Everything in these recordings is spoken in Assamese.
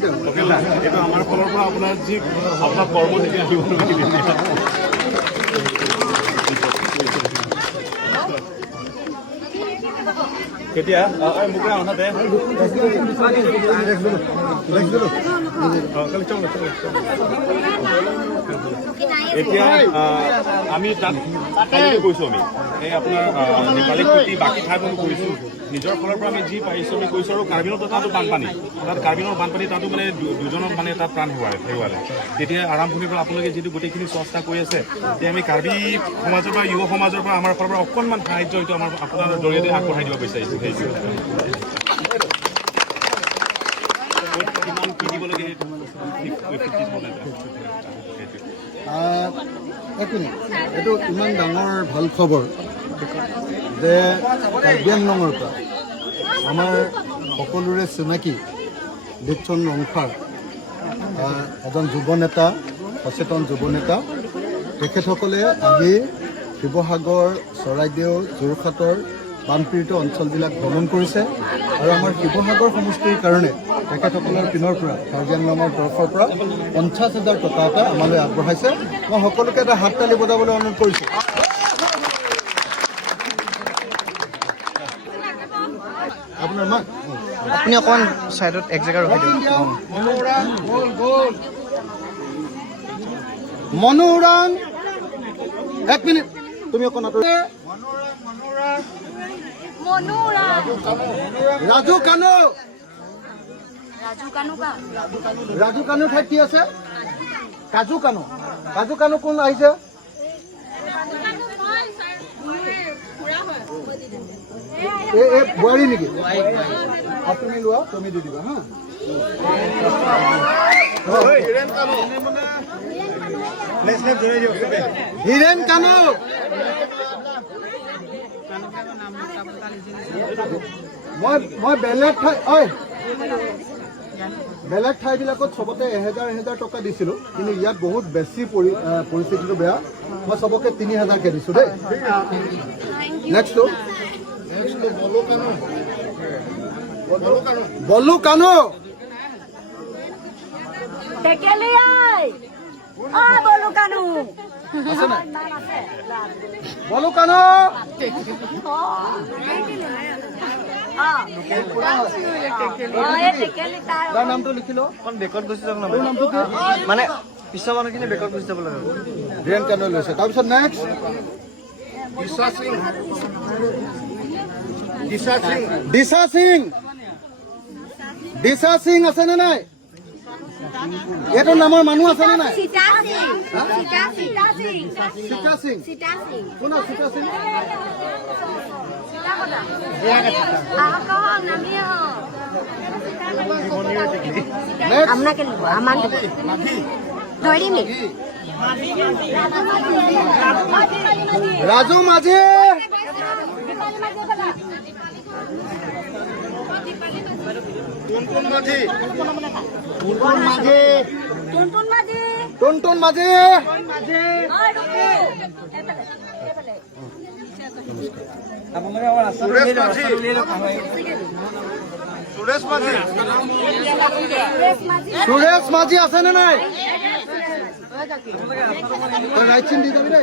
এইটো আমাৰ ফালৰ পৰা আপোনাৰ যি আপোনাৰ কৰ্ম নীতি আহিব কেতিয়া মোক অনা দে এতিয়া আমি তাত গৈছোঁ আমি এই আপোনাৰ নেপালী খেতি বাকী ঠাইবোৰ কৰিছোঁ নিজৰ ফালৰ পৰা আমি যি পাৰিছোঁ আমি কৰিছোঁ আৰু কাৰ্বিনত তাতো বানপানী তাত কাৰ্বিনৰ বানপানী তাতো মানে দুজনক মানে তাত প্ৰাণ হেৰুৱালে তেতিয়া আৰম্ভণিৰ পৰা আপোনালোকে যিটো গোটেইখিনি চৰ্চা কৰি আছে তেতিয়া আমি কাৰ্বি সমাজৰ পৰা যুৱ সমাজৰ পৰা আমাৰ ফালৰ পৰা অকণমান সাহাৰ্য এইটো আমাৰ আপোনাৰ জৰিয়তে আগবঢ়াই দিব বিচাৰিছোঁ কিমান কি দিব লাগে এইটো ইমান ডাঙৰ ভাল খবৰ যে কাৰ্বি আংলঙৰ পৰা আমাৰ সকলোৰে চিনাকি দীপচন ৰংফাৰ এজন যুৱ নেতা সচেতন যুৱ নেতা তেখেতসকলে আহি শিৱসাগৰ চৰাইদেউ যোৰহাটৰ বানপীড়িত অঞ্চলবিলাক ভ্ৰমণ কৰিছে আৰু আমাৰ শিৱসাগৰ সমষ্টিৰ কাৰণে তেখেতসকলৰ পিনৰ পৰা কাৰ্বি আংলঙৰ তৰফৰ পৰা 50,000 টকা এটা আমালৈ আগবঢ়াইছে মই সকলোকে এটা হাত তালি বজাবলৈ অনুৰোধ কৰিছোঁ আপোনাৰ মাক আপুনি অকণমান ছাইডত এক জেগা ৰখি দিয়ক মনোৰাণ 1 মিনিট তুমি অকণ ৰাজু কানু ৰাজু কানু ঠাইত কি আছে কাজু কানু কোন আহিছে এই বোৱাৰী নেকি তুমি লোৱা তুমি দি দিবা হা হীৰেণ কানু মই বেলেগ ঠাইবিলাকত চবতে 1000 টকা দিছিলোঁ কিন্তু ইয়াত বহুত বেছি পৰিস্থিতিটো বেয়া মই চবকে 3000কে দিছোঁ দেই নেক্সটটো বলু কানু বলু কানু তাৰ নামটো লিখি লওঁ বেকত গুচি যাওক নামটো মানে পিছৰ মানুহখিনি বেকত গুচি যাব লাগে হীৰেণ কানু লৈছে তাৰপিছত নেক্সট দিশা সিং আছেনে নাই এইটো নামৰ মানুহ আছেনে নাই সীতা সিং কোন সীতা সিং রাজু মাঝি টুনটুন মাঝি সুরেশ মাঝি আছে না নাই রাইট চিন দি যাবি রে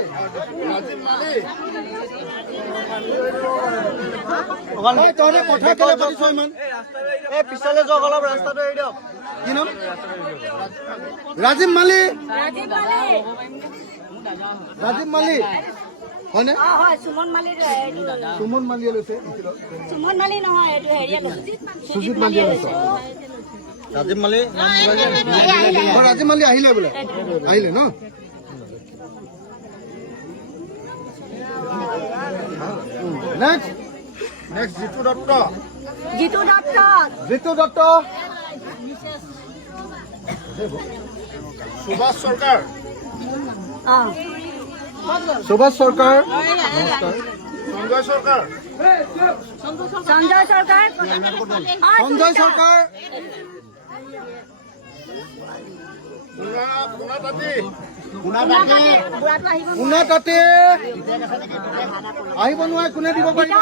তহঁতে কথা কেলে পাতিছ ইমান এই পিছলে যাওক অলপ ৰাস্তাটো এৰি দিয়ক কি নাম ৰাজীৱ মালি হয়নে সুমন মালিয়ে লৈছে সুজিত মালিয়ে লৈছে ৰাজীৱ মালি আহিলে বোলে আহিলে ন নেক্সট জিতু দত্ত সুভাষ সৰকাৰ নমস্কাৰ সঞ্জয় সৰকাৰ কোনে তাতে আহিব নোৱাৰে, কোনে দিব পাৰিব?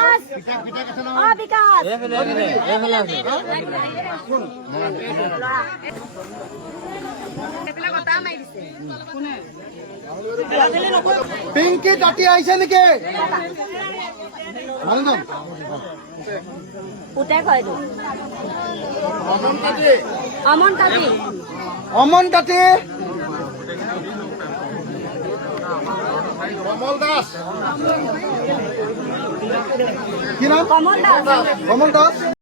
পিংকি তাঁতী আহিছে নেকি? মানুহজন অমন তাঁতী, কি নাম? কমল দাস।